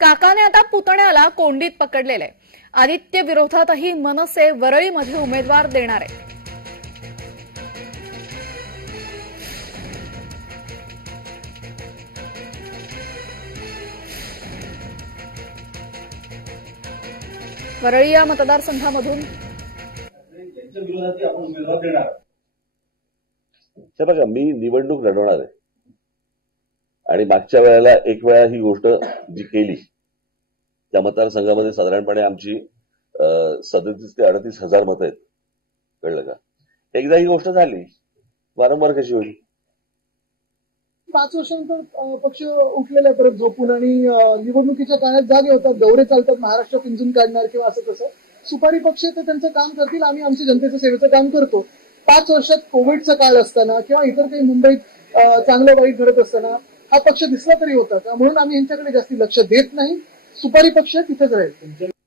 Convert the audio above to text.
काकाने आता पुतण्याला कोंडीत पकडलेलं आहे। आदित्य विरोधातही मनसे वरळीमध्ये उमेदवार देणार आहे। वरळी या मतदारसंघामधून बघा, मी निवडणूक लढवणार आहे आणि मागच्या वेळेला एक वेळा ही गोष्ट जी केली त्या मतदारसंघामध्ये साधारणपणे आमची 37 ते 38 हजार मतं आहेत। कळलं का? एकदा ही गोष्ट झाली, वारंवार कशी होईल? 5 वर्षानंतर पक्ष उठलेला आहे परत झोपून आणि निवडणुकीच्या काळात जागे होतात, दौरे चालतात, महाराष्ट्र पिंजून काढणार किंवा असं तसं। सुपारी पक्ष ते त्यांचं काम करतील, आम्ही आमच्या जनतेच्या सेवेचं काम करतो। 5 वर्षात कोविडचा काळ असताना किंवा इतर काही मुंबईत चांगलं वाईट घडत असताना हा पक्ष दिसला तरी होता का, म्हणून आम्ही यांच्याकडे जास्ती लक्ष देत नाही। सुपारी पक्ष तिथेच राहील।